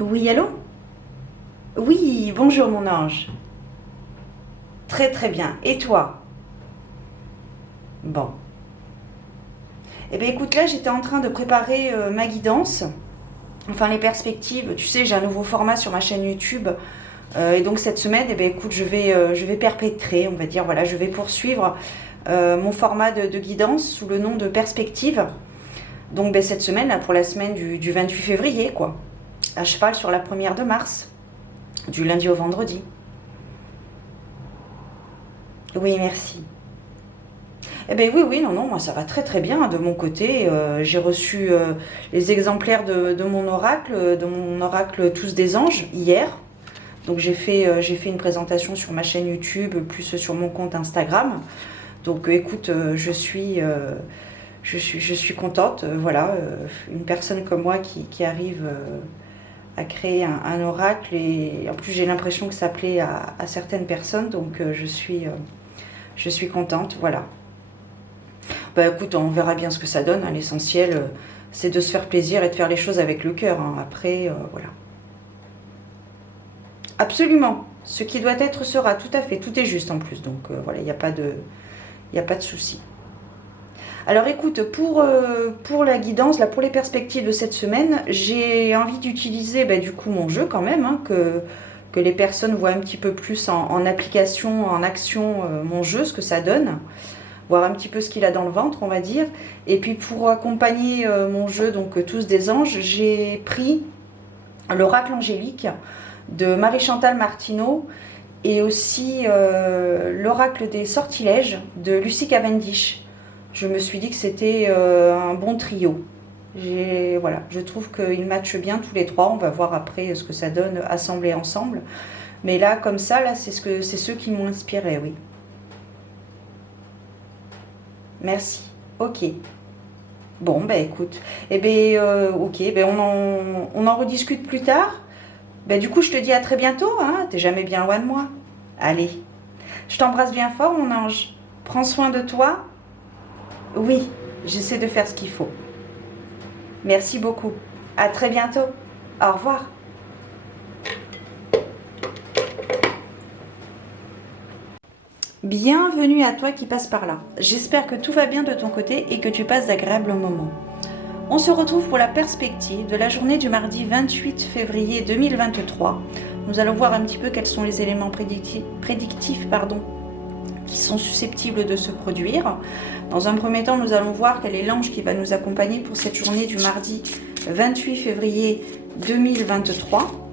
Oui, allô? Oui, bonjour mon ange. Très très bien. Et toi? Bon. Eh bien écoute, là j'étais en train de préparer ma guidance, enfin les perspectives. Tu sais, j'ai un nouveau format sur ma chaîne YouTube. Et donc cette semaine, eh bien écoute, je vais perpétrer, on va dire, voilà, je vais poursuivre mon format de guidance sous le nom de perspective. Donc ben, cette semaine, là, pour la semaine du 28 février, quoi. À cheval sur la première de mars, du lundi au vendredi. Oui, merci. Eh bien oui, oui, non, non, moi ça va très très bien de mon côté. J'ai reçu les exemplaires de mon oracle Tous des anges hier. Donc j'ai fait une présentation sur ma chaîne YouTube, plus sur mon compte Instagram. Donc écoute, je suis contente. Voilà, une personne comme moi qui arrive à créer un oracle. Et en plus j'ai l'impression que ça plaît à certaines personnes. Donc je suis contente, voilà. Bah écoute, on verra bien ce que ça donne, hein. L'essentiel, c'est de se faire plaisir et de faire les choses avec le cœur, hein. Après, voilà. Absolument. Ce qui doit être sera, tout à fait. Tout est juste en plus. Donc voilà, il n'y a pas de souci. Alors écoute, pour la guidance, là, pour les perspectives de cette semaine, j'ai envie d'utiliser bah, du coup mon jeu quand même, hein, que les personnes voient un petit peu plus en application, en action, mon jeu, ce que ça donne. Voir un petit peu ce qu'il a dans le ventre, on va dire. Et puis pour accompagner mon jeu, donc Tous des anges, j'ai pris l'oracle angélique de Marie-Chantal Martineau et aussi l'oracle des sortilèges de Lucy Cavendish. Je me suis dit que c'était un bon trio. Voilà, je trouve qu'ils matchent bien tous les trois. On va voir après ce que ça donne assemblés ensemble. Mais là, comme ça, là, c'est ceux qui m'ont inspiré, oui. Merci. Ok. Bon, ben écoute. Eh ben, ok, ben on en rediscute plus tard. Ben du coup, je te dis à très bientôt, hein. T'es jamais bien loin de moi. Allez. Je t'embrasse bien fort, mon ange. Prends soin de toi. Oui, j'essaie de faire ce qu'il faut. Merci beaucoup. À très bientôt. Au revoir. Bienvenue à toi qui passe par là. J'espère que tout va bien de ton côté et que tu passes d'agréables moments. On se retrouve pour la perspective de la journée du mardi 28 février 2023. Nous allons voir un petit peu quels sont les éléments prédictifs qui sont susceptibles de se produire. Dans un premier temps, nous allons voir quel est l'ange qui va nous accompagner pour cette journée du mardi 28 février 2023.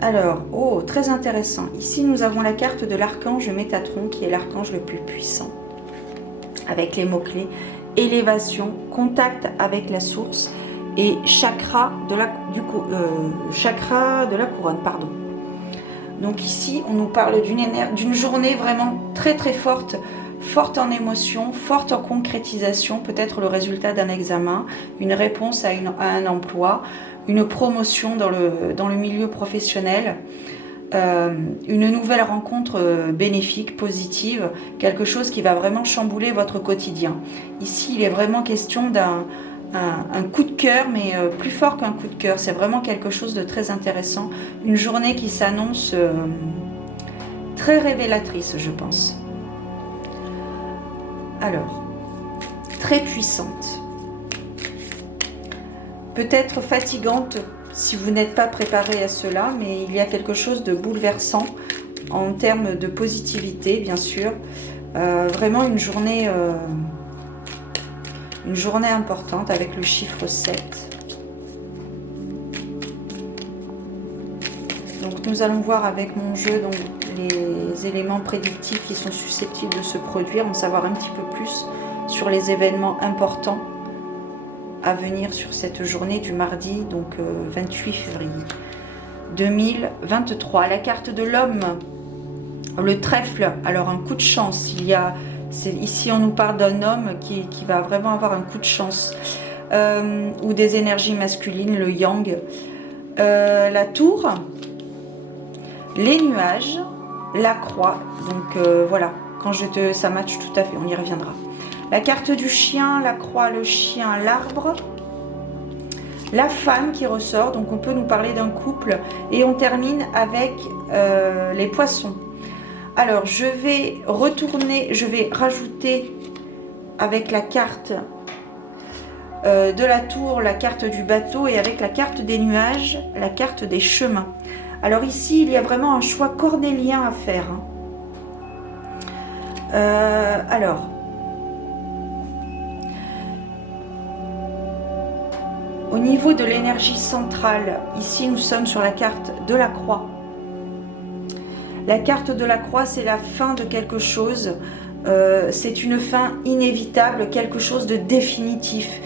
Alors, oh, très intéressant. Ici, nous avons la carte de l'archange Métatron, qui est l'archange le plus puissant. Avec les mots-clés élévation, contact avec la source et chakra de la couronne. Pardon. Donc ici, on nous parle d'une journée vraiment très très forte, forte en émotion, forte en concrétisation, peut-être le résultat d'un examen, une réponse à un emploi, une promotion dans le milieu professionnel. Une nouvelle rencontre bénéfique, positive, quelque chose qui va vraiment chambouler votre quotidien. Ici, il est vraiment question d'un coup de cœur, mais plus fort qu'un coup de cœur. C'est vraiment quelque chose de très intéressant. Une journée qui s'annonce très révélatrice, je pense. Alors, très puissante. Peut-être fatigante si vous n'êtes pas préparé à cela, mais il y a quelque chose de bouleversant en termes de positivité, bien sûr. Vraiment une journée importante avec le chiffre 7. Donc nous allons voir avec mon jeu donc, les éléments prédictifs qui sont susceptibles de se produire, en savoir un petit peu plus sur les événements importants à venir sur cette journée du mardi, donc 28 février 2023. La carte de l'homme, le trèfle, alors un coup de chance. Ici on nous parle d'un homme qui va vraiment avoir un coup de chance, ou des énergies masculines, le yang. La tour, les nuages, la croix. Donc voilà, ça match tout à fait, on y reviendra. La carte du chien, la croix, le chien, l'arbre. la femme qui ressort, donc on peut nous parler d'un couple, et on termine avec les poissons. Alors je vais retourner, je vais rajouter avec la carte de la tour, la carte du bateau, et avec la carte des nuages, la carte des chemins. Alors ici, il y a vraiment un choix cornélien à faire. Alors, au niveau de l'énergie centrale, ici nous sommes sur la carte de la croix. La carte de la croix, c'est la fin de quelque chose. C'est une fin inévitable, quelque chose de définitif.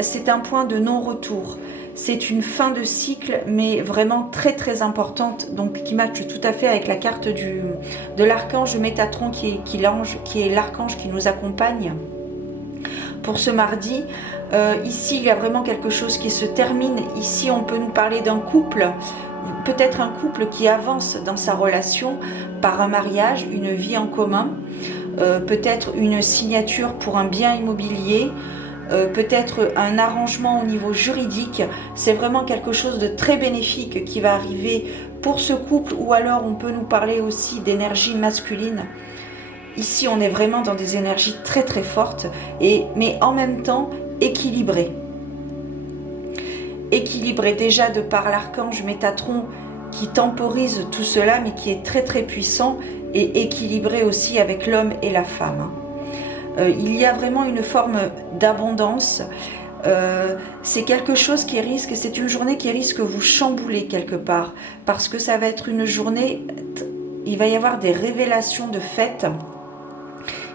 C'est un point de non-retour. C'est une fin de cycle, mais vraiment très très importante, donc qui matche tout à fait avec la carte de l'archange Métatron, qui est l'archange qui nous accompagne pour ce mardi. Ici, il y a vraiment quelque chose qui se termine. Ici, on peut nous parler d'un couple, peut-être un couple qui avance dans sa relation par un mariage, une vie en commun, peut-être une signature pour un bien immobilier, peut-être un arrangement au niveau juridique. C'est vraiment quelque chose de très bénéfique qui va arriver pour ce couple, ou alors on peut nous parler aussi d'énergie masculine. Ici, on est vraiment dans des énergies très très fortes, mais en même temps équilibrées. Équilibrées déjà de par l'archange Métatron qui temporise tout cela, mais qui est très très puissant, et équilibré aussi avec l'homme et la femme. Il y a vraiment une forme d'abondance. C'est quelque chose qui risque, c'est une journée qui risque de vous chambouler quelque part, parce que ça va être une journée, il va y avoir des révélations de fêtes,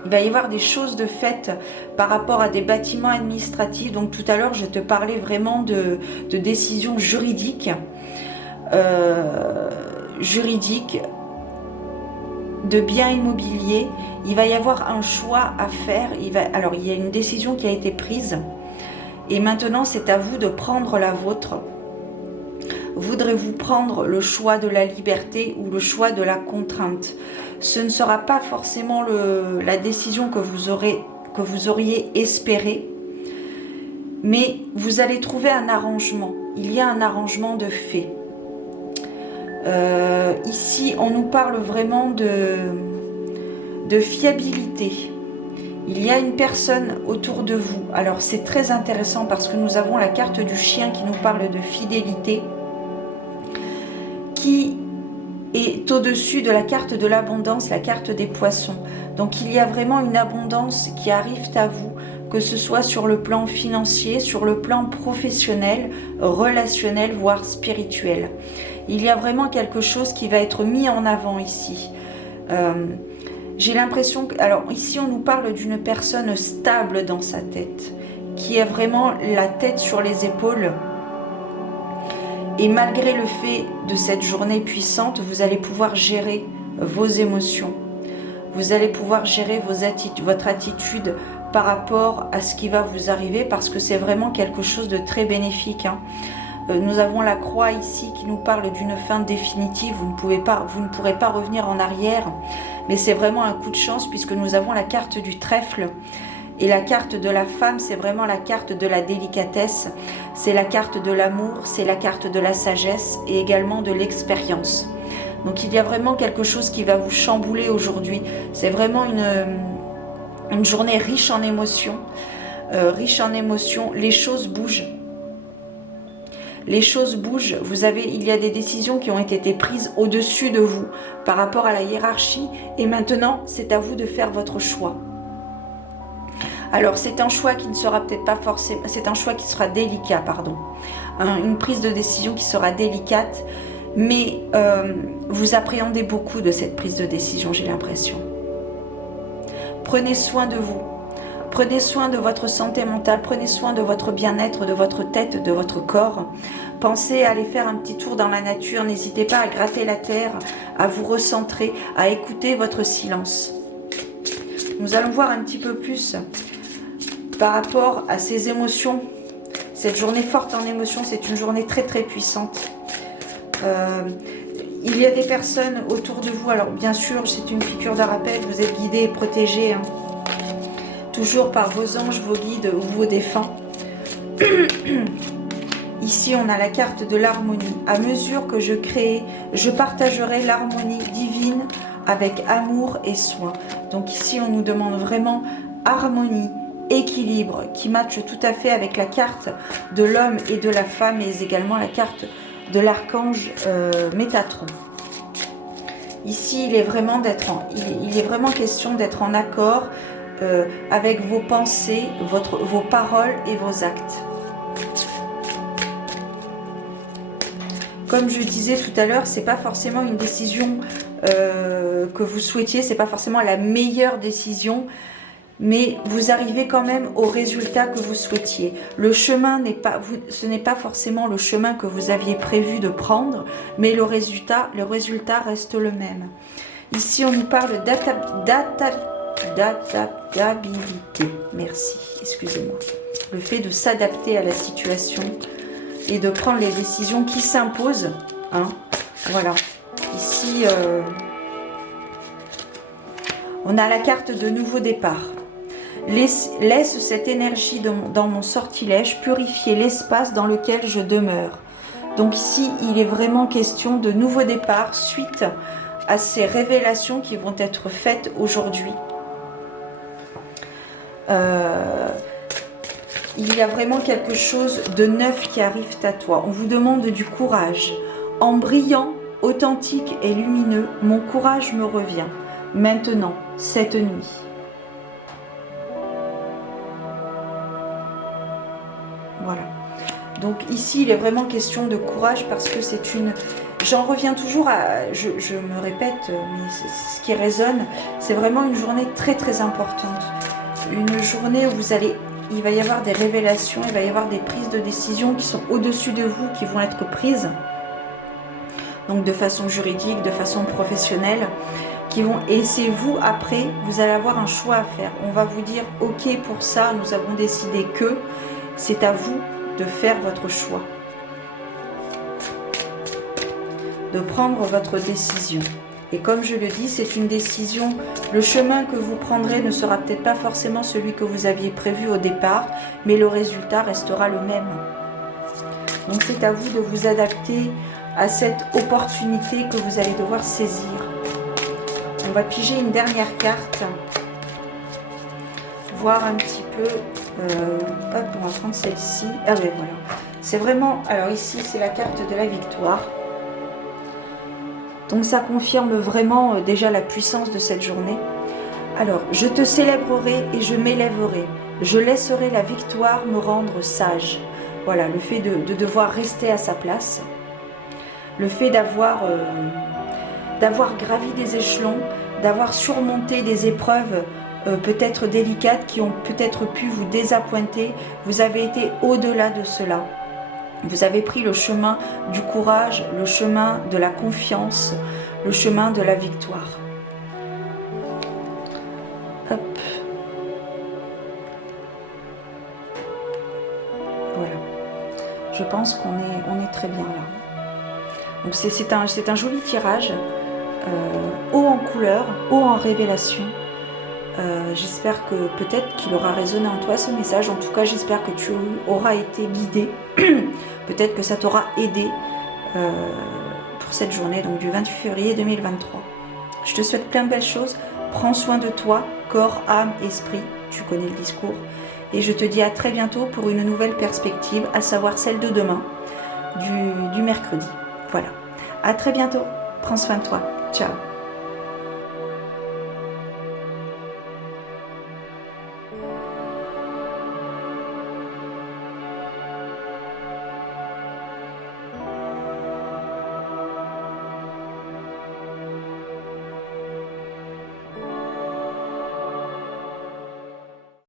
il va y avoir des choses de faites par rapport à des bâtiments administratifs. Donc tout à l'heure, je te parlais vraiment de décisions juridiques, de biens immobiliers. Il va y avoir un choix à faire. Alors, il y a une décision qui a été prise. Et maintenant, c'est à vous de prendre la vôtre. Voudrez-vous prendre le choix de la liberté ou le choix de la contrainte? Ce ne sera pas forcément la décision que vous auriez espérée. Mais vous allez trouver un arrangement. Il y a un arrangement de fait. Ici, on nous parle vraiment de fiabilité. Il y a une personne autour de vous. Alors, c'est très intéressant parce que nous avons la carte du chien qui nous parle de fidélité, qui est au-dessus de la carte de l'abondance, la carte des poissons. Donc, il y a vraiment une abondance qui arrive à vous, que ce soit sur le plan financier, sur le plan professionnel, relationnel, voire spirituel. Il y a vraiment quelque chose qui va être mis en avant ici. J'ai l'impression que... Alors ici, on nous parle d'une personne stable dans sa tête, qui a vraiment la tête sur les épaules. Et malgré le fait de cette journée puissante, vous allez pouvoir gérer vos émotions. Vous allez pouvoir gérer votre attitude par rapport à ce qui va vous arriver, parce que c'est vraiment quelque chose de très bénéfique. Nous avons la croix ici qui nous parle d'une fin définitive. Vous ne pourrez pas revenir en arrière, mais c'est vraiment un coup de chance puisque nous avons la carte du trèfle. Et la carte de la femme, c'est vraiment la carte de la délicatesse, c'est la carte de l'amour, c'est la carte de la sagesse et également de l'expérience. Donc il y a vraiment quelque chose qui va vous chambouler aujourd'hui. C'est vraiment une journée riche en émotions. Les choses bougent. Les choses bougent, il y a des décisions qui ont été prises au-dessus de vous par rapport à la hiérarchie, et maintenant c'est à vous de faire votre choix. Alors c'est un choix qui ne sera peut-être pas forcément, c'est un choix qui sera délicat, pardon. Une prise de décision qui sera délicate, mais vous appréhendez beaucoup de cette prise de décision, j'ai l'impression. Prenez soin de vous. Prenez soin de votre santé mentale, prenez soin de votre bien-être, de votre tête, de votre corps. Pensez à aller faire un petit tour dans la nature, n'hésitez pas à gratter la terre, à vous recentrer, à écouter votre silence. Nous allons voir un petit peu plus par rapport à ces émotions. Cette journée forte en émotions, c'est une journée très très puissante. Il y a des personnes autour de vous, alors bien sûr c'est une piqûre de rappel, vous êtes guidés et protégés, toujours par vos anges, vos guides ou vos défunts. Ici, on a la carte de l'harmonie. À mesure que je crée, je partagerai l'harmonie divine avec amour et soin. Donc ici, on nous demande vraiment harmonie, équilibre, qui matche tout à fait avec la carte de l'homme et de la femme, mais également la carte de l'archange Métatron. Ici, il est vraiment question d'être en accord avec vos pensées, vos paroles et vos actes. Comme je disais tout à l'heure, c'est pas forcément une décision que vous souhaitiez, c'est pas forcément la meilleure décision, mais vous arrivez quand même au résultat que vous souhaitiez. Le chemin ce n'est pas forcément le chemin que vous aviez prévu de prendre, mais le résultat reste le même. Ici, on nous parle d'adaptabilité. Merci, excusez-moi. Le fait de s'adapter à la situation et de prendre les décisions qui s'imposent. Hein. Voilà. Ici, on a la carte de nouveau départ. Laisse cette énergie dans mon sortilège purifier l'espace dans lequel je demeure. Donc ici, il est vraiment question de nouveau départ suite à ces révélations qui vont être faites aujourd'hui. Il y a vraiment quelque chose de neuf qui arrive à toi. On vous demande du courage. En brillant, authentique et lumineux, mon courage me revient. Maintenant, cette nuit. Voilà. Donc ici, il est vraiment question de courage parce que c'est une... J'en reviens toujours à... Je me répète, mais ce qui résonne, c'est vraiment une journée très très importante. Une journée où il va y avoir des révélations, il va y avoir des prises de décision qui sont au-dessus de vous, qui vont être prises. Donc de façon juridique, de façon professionnelle. Et c'est vous, après, vous allez avoir un choix à faire. On va vous dire, ok, pour ça, nous avons décidé que... C'est à vous de faire votre choix, de prendre votre décision. Et comme je le dis, c'est une décision. Le chemin que vous prendrez ne sera peut-être pas forcément celui que vous aviez prévu au départ, mais le résultat restera le même. Donc c'est à vous de vous adapter à cette opportunité que vous allez devoir saisir. On va piger une dernière carte, voir un petit peu... hop, on va prendre celle-ci. Ah ben voilà. C'est vraiment... Alors ici, c'est la carte de la victoire. Donc ça confirme vraiment déjà la puissance de cette journée. Alors, je te célébrerai et je m'élèverai. Je laisserai la victoire me rendre sage. Voilà, le fait de devoir rester à sa place. Le fait d'avoir gravi des échelons, d'avoir surmonté des épreuves peut-être délicates qui ont peut-être pu vous désappointer. Vous avez été au-delà de cela. Vous avez pris le chemin du courage, le chemin de la confiance, le chemin de la victoire. Hop. Voilà. Je pense qu'on est très bien là. Donc c'est un joli tirage, haut en couleur, haut en révélation. J'espère que peut-être qu'il aura résonné en toi ce message. En tout cas, j'espère que tu auras été guidé. Peut-être que ça t'aura aidé pour cette journée, donc du 28 février 2023. Je te souhaite plein de belles choses. Prends soin de toi, corps, âme, esprit. Tu connais le discours. Et je te dis à très bientôt pour une nouvelle perspective, à savoir celle de demain, du mercredi. Voilà. À très bientôt. Prends soin de toi. Ciao.